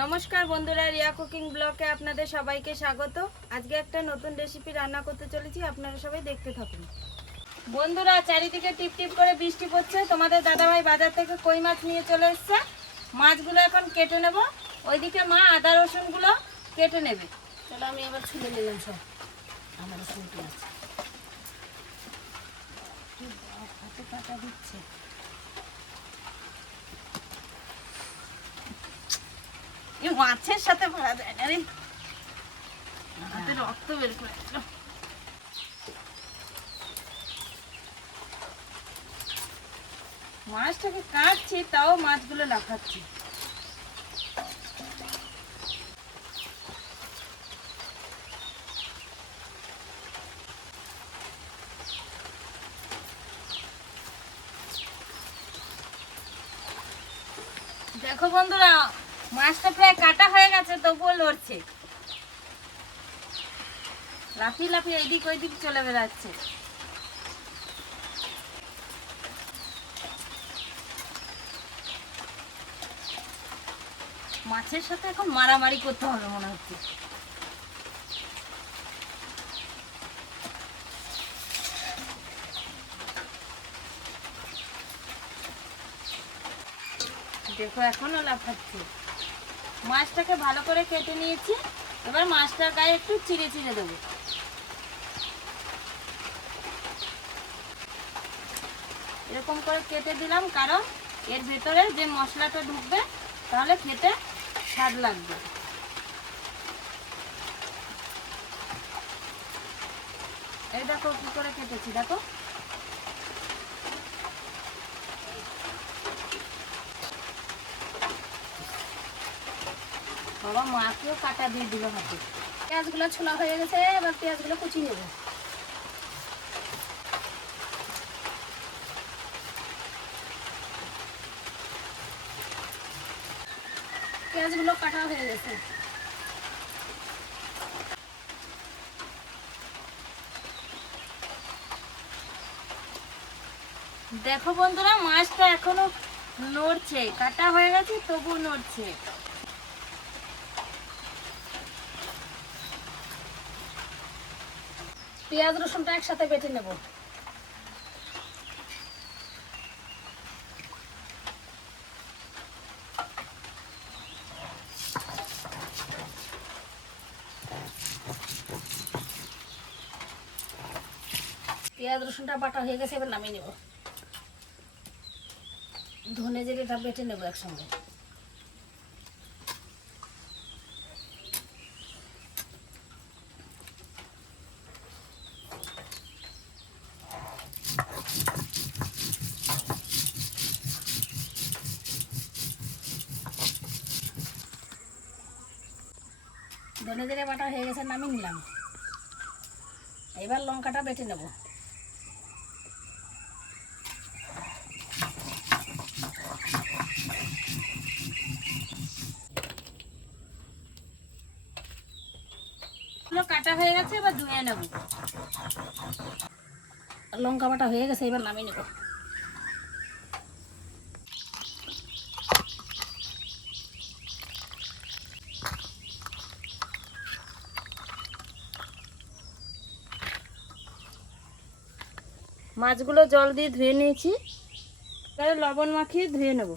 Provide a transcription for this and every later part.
নমস্কার বন্ধুরা, রিয়া কুকিং ব্লগে আপনাদের সবাইকে স্বাগত। আজকে একটা নতুন রেসিপি রান্না করতে চলেছি, আপনারা সবাই দেখতে থাকুন। বন্ধুরা, চারিদিকে টিপ টিপ করে বৃষ্টি পড়ছে। তোমাদের দাদাভাই বাজার থেকে কই মাছ নিয়ে চলে এসেছে। মাছগুলো এখন কেটে নেব। ওইদিকে মা আদা রসুনগুলো কেটে নেবে। চলো আমি এবার ছুলে নিলাম সব আমার রসুন পেঁয়াজ। হাতে কাটা দিচ্ছে। মাছের সাথে ভরা যায় না রে, হাতে রক্ত বের করে দিল। মাছটাকে কাটছি, তাও মাছগুলো লাফাচ্ছি। দেখো বন্ধুরা, মাছটা প্রায় কাটা হয়ে গেছে, তবুও লড়ছে। লাফিয়ে লাফিয়ে এইদিক ওইদিক চলে বেড়াচ্ছে। মাছের সাথে এখন মারামারি করতে হবে মনে হচ্ছে। দেখো এখনো লাফাচ্ছে। মাছটাকে ভালো করে কেটে নিয়েছি, এবার মাছটার গায়ে একটু চিড়ে চিড়ে দেবো। এরকম করে কেটে দিলাম, কারণ এর ভেতরে যে মশলাটা ঢুকবে, তাহলে খেতে স্বাদ লাগবে। এই দেখো কি করে কেটেছি, দেখো। বাবা, মাকেও কাটা দিয়ে দিল হাতে। পেঁয়াজগুলো ছোলা হয়ে গেছে, এবার পেঁয়াজগুলো কুচি নেব। পেঁয়াজগুলো কাটা হয়ে গেছে। দেখো বন্ধুরা, মাছটা এখনো নড়ছে, কাটা হয়ে গেছে তবু নড়ছে। পেঁয়াজ রসুনটা একসাথে বেটে নেব। পেঁয়াজ রসুনটা বাটা হয়ে গেছে, এবার নামিয়ে নেব। ধনে জিরেটা বেটে নেব একসঙ্গে। ধনে জিরে বাটা হয়ে গেছে, নামিয়ে নিলাম। এবার লঙ্কাটা বেটে নেব। কাটা হয়ে গেছে, এবার ধুয়ে নেব। লঙ্কা বাটা হয়ে গেছে, এবার নামিয়ে নেব। মাছগুলো জল দিয়ে ধুয়ে নিয়েছি, তাহলে লবণ মাখিয়ে ধুয়ে নেব।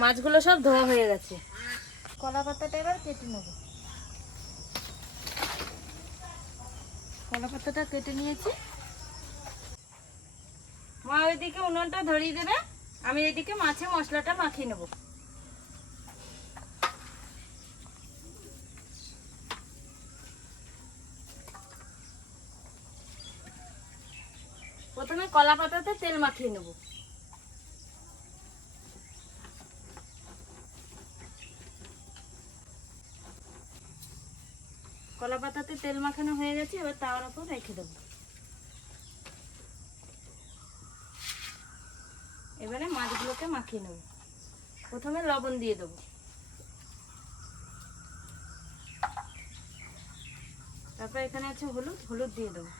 মাছগুলো সব ধোয়া হয়ে গেছে। কলা পাতাটা এবার কেটে নেব। কলা পাতাটা কেটে নিয়েছি। মা ওইদিকে উনুনটা ধরিয়ে দেবে, আমি এদিকে মাছে মশলাটা মাখিয়ে নেব। প্রথমে কলা পাতাতে তেল মাখিয়ে নেব। কলা পাতাতে তেল মাখানো হয়ে গেছে, এবার তাওয়ার উপর রেখে দেবো। এটাকে মাখিয়ে নেব। প্রথমে লবণ দিয়ে দেবো, তারপর এখানে আছে হলুদ, হলুদ দিয়ে দেবো।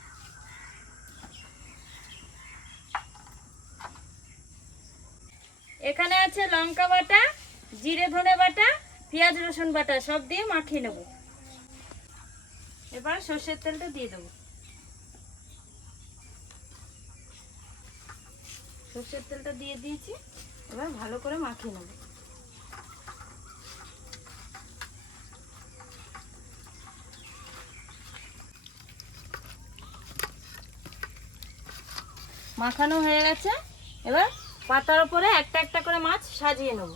এখানে আছে লঙ্কা বাটা, জিরে ধনে বাটা, পেঁয়াজ রসুন বাটা, সব দিয়ে মাখিয়ে নেব। এবার সর্ষের তেলটা দিয়ে দেবো। সর্ষের তেলটা দিয়ে দিয়েছি, এবার ভালো করে মাখিয়ে নেব। মাখানো হয়ে গেছে, এবার পাতার উপরে একটা একটা করে মাছ সাজিয়ে নেব।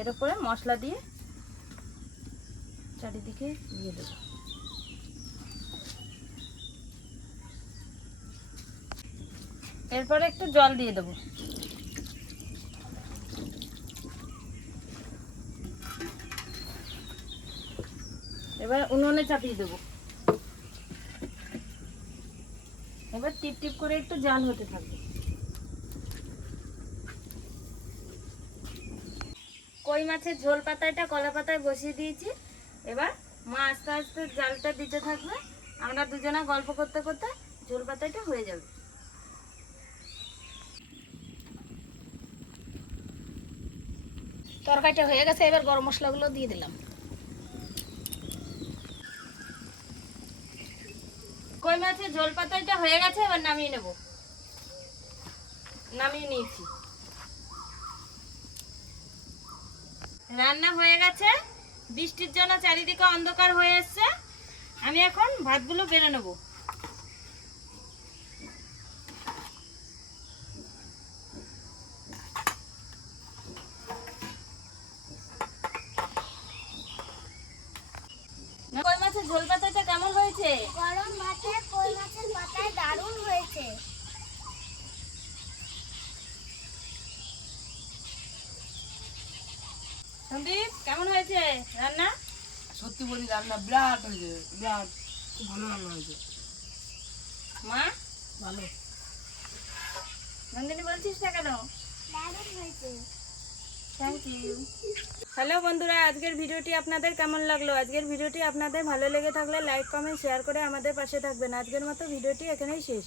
এর উপরে মশলা দিয়ে চারিদিকে দিয়ে দেবো। এরপরে একটু জল দিয়ে দেবো। এবার উনুনে চাপিয়ে দেবো। এবার টিপ টিপ করে একটু জাল হতে থাকবে। কই মাছের ঝোল পাতাটা কলা পাতায় বসিয়ে দিয়েছি। এবার মা আস্তে আস্তে জালটা দিতে থাকবে, আমরা দুজনা গল্প করতে করতে ঝোল পাতাটা হয়ে যাবে। তরকারিটা হয়ে গেছে, এবার গরম মশলাগুলো দিয়ে দিলাম। কই মাছের ঝোল পাতাটা হয়ে গেছে, এবার নামিয়ে নেব। নামিয়ে নিয়েছি। রান্না হয়ে গেছে, বৃষ্টির জন্য চারিদিকে অন্ধকার হয়ে এসছে। আমি এখন ভাতগুলো বেড়ে নেব। কই মাছের ঝোল পাতাটা কেমন হয়েছে? গরম ভাতে কই মাছের পাতায় দারুণ হয়েছে। সন্দীপ, কেমন হয়েছে রান্না? সত্যি বলি রান্না বিরাট হয়েছে, বিরাট খুব ভালো রান্না হয়েছে। মা, ভালো। নন্দিনী বলছিস না কেন? দারুণ হয়েছে। Thank you. হ্যালো বন্ধুরা, আজকের ভিডিওটি আপনাদের কেমন লাগলো? আজকের ভিডিওটি আপনাদের ভালো লেগে থাকলে লাইক কমেন্ট শেয়ার করে আমাদের পাশে থাকবেন। আজকের মতো ভিডিওটি এখানেই শেষ।